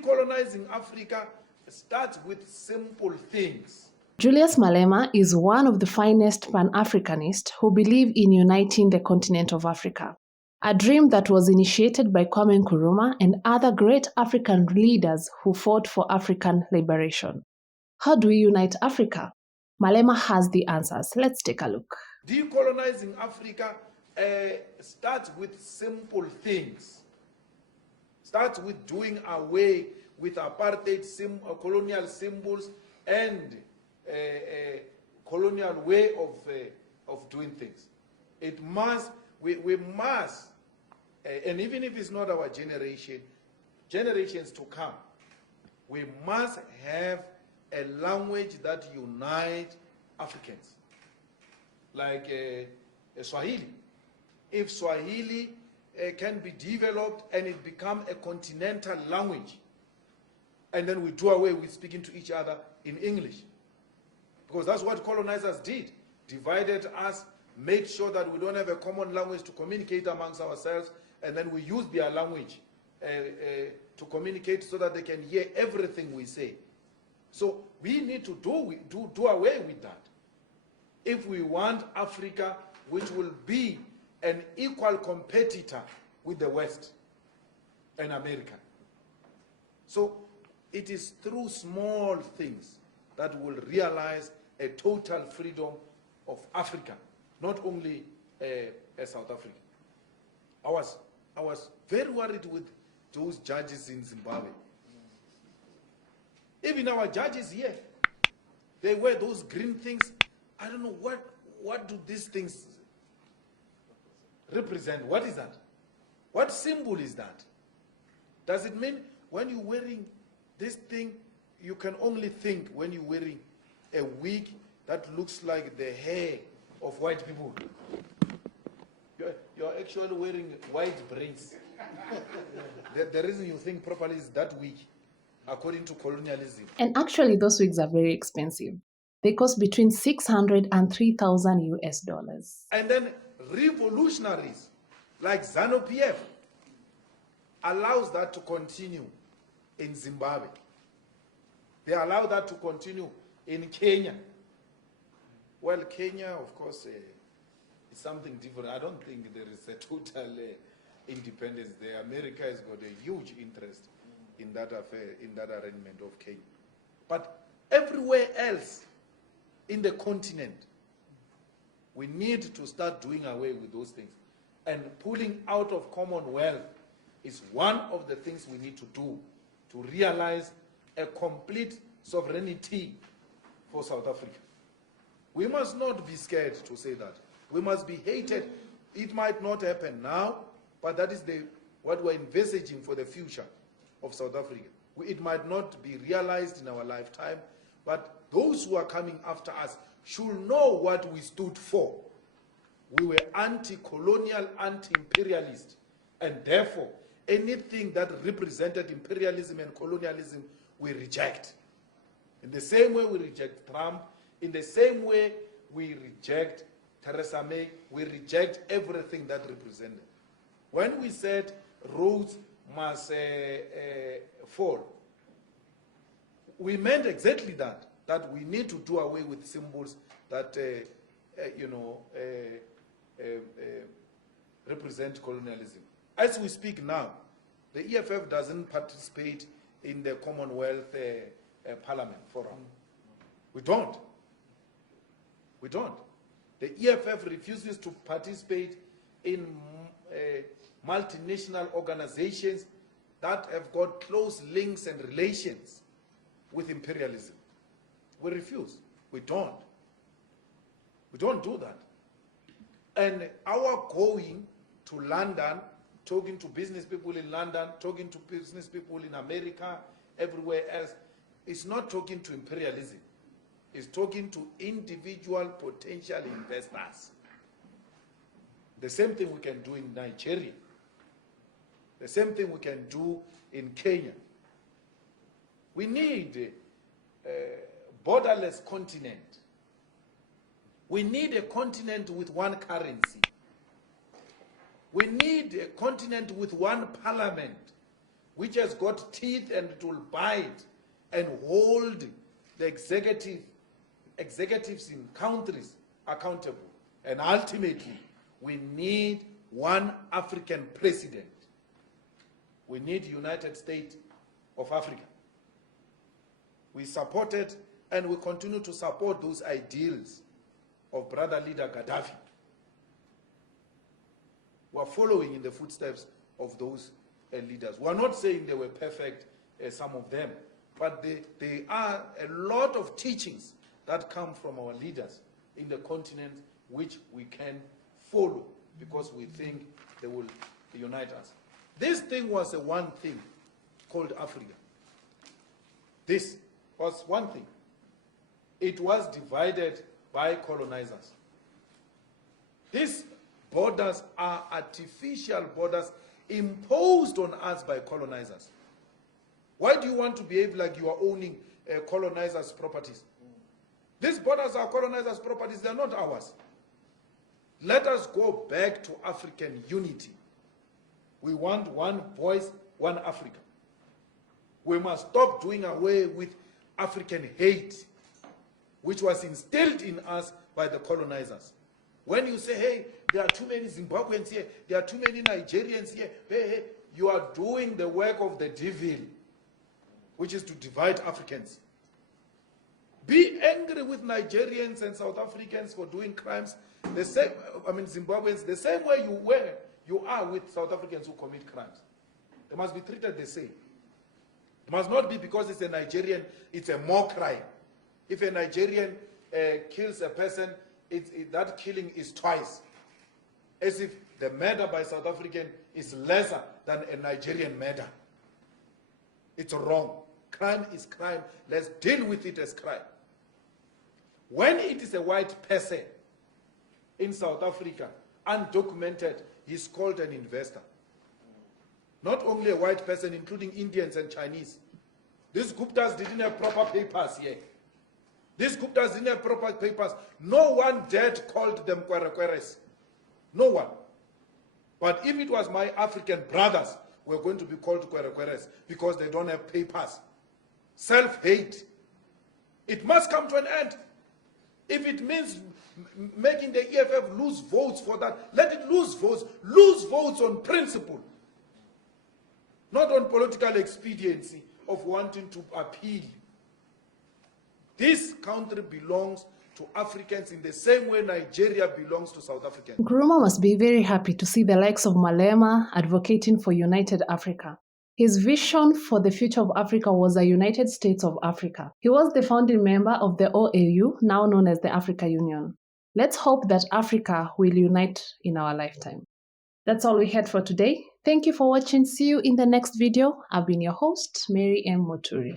Decolonizing Africa starts with simple things. Julius Malema is one of the finest Pan-Africanists who believe in uniting the continent of Africa, a dream that was initiated by Kwame Nkrumah and other great African leaders who fought for African liberation. How do we unite Africa? Malema has the answers. Let's take a look. Decolonizing Africa starts with simple things. Starts with doing away with apartheid colonial symbols and colonial way of doing things. It must, we must, and even if it's not our generation, generations to come, we must have a language that unites Africans, like Swahili. If Swahili can be developed and it become a continental language, and then we do away with speaking to each other in English. Because that's what colonizers did. Divided us, made sure that we don't have a common language to communicate amongst ourselves, and then we use their language to communicate so that they can hear everything we say. So we need to do away with that. If we want Africa, which will be an equal competitor with the West and America. So it is through small things that will realize a total freedom of Africa, not only South Africa. I was very worried with those judges in Zimbabwe. Even our judges here, they wear those green things. I don't know what do these things represent. What is that? What symbol is that? Does it mean when you're wearing this thing, you can only think when you're wearing a wig that looks like the hair of white people? You're actually wearing white braids. The reason you think properly is that wig, according to colonialism. And actually, those wigs are very expensive. They cost between $600 and $3,000 US. And then revolutionaries like ZANU-PF allows that to continue in Zimbabwe. They allow that to continue in Kenya. Well, Kenya, of course, is something different. I don't think there is a total independence there. America has got a huge interest in that affair, in that arrangement of Kenya. But everywhere else in the continent, we need to start doing away with those things. And pulling out of Commonwealth is one of the things we need to do to realize a complete sovereignty for South Africa. We must not be scared to say that. We must be hated. It might not happen now, but that is what we're envisaging for the future of South Africa. It might not be realized in our lifetime, but those who are coming after us should know what we stood for. We were anti-colonial, anti-imperialist, and therefore anything that represented imperialism and colonialism we reject. In the same way we reject Trump, in the same way we reject Theresa May, we reject everything that represented. When we said roads must fall, we meant exactly that we need to do away with symbols that represent colonialism. As we speak now, the EFF doesn't participate in the Commonwealth Parliament Forum. We don't. We don't. The EFF refuses to participate in multinational organizations that have got close links and relations with imperialism. We refuse. We don't. We don't do that. And our going to London, talking to business people in London, talking to business people in America, everywhere else, is not talking to imperialism. It's talking to individual potential investors. The same thing we can do in Nigeria. The same thing we can do in Kenya. We need a borderless continent. We need a continent with one currency. We need a continent with one parliament, which has got teeth and it will bite and hold the executives in countries accountable. And ultimately, we need one African president. We need United States of Africa. We supported and we continue to support those ideals of brother leader Gaddafi. We are following in the footsteps of those leaders. We are not saying they were perfect, some of them, but there are a lot of teachings that come from our leaders in the continent which we can follow because we think they will unite us. This thing was a one thing called Africa. This was one thing. It was divided by colonizers. These borders are artificial borders imposed on us by colonizers. Why do you want to behave like you are owning colonizers' properties? These borders are colonizers' properties, they are not ours. Let us go back to African unity. We want one voice, one Africa. We must stop doing away with African hate, which was instilled in us by the colonizers. When you say, hey, there are too many Zimbabweans here, there are too many Nigerians here, hey, you are doing the work of the devil, which is to divide Africans. Be angry with Nigerians and South Africans for doing crimes, the same, Zimbabweans, the same way you are with South Africans who commit crimes. They must be treated the same. It must not be because it's a Nigerian, it's a more crime. If a Nigerian kills a person, that killing is twice. As if the murder by South African is lesser than a Nigerian murder. It's wrong. Crime is crime. Let's deal with it as crime. When it is a white person in South Africa, undocumented, he's called an investor. Not only a white person, including Indians and Chinese. These Guptas didn't have proper papers here. These Guptas didn't have proper papers. No one dared called them Kwerekweres. No one. But if it was my African brothers, we're going to be called Kwerekweres because they don't have papers. Self-hate. It must come to an end. If it means making the EFF lose votes for that, let it lose votes. Lose votes on principle. Not on political expediency of wanting to appeal. This country belongs to Africans in the same way Nigeria belongs to South Africans. Nkrumah must be very happy to see the likes of Malema advocating for united Africa. His vision for the future of Africa was a United States of Africa. He was the founding member of the OAU, now known as the Africa Union. Let's hope that Africa will unite in our lifetime. That's all we had for today. Thank you for watching. See you in the next video. I've been your host, Mary M. Moturi.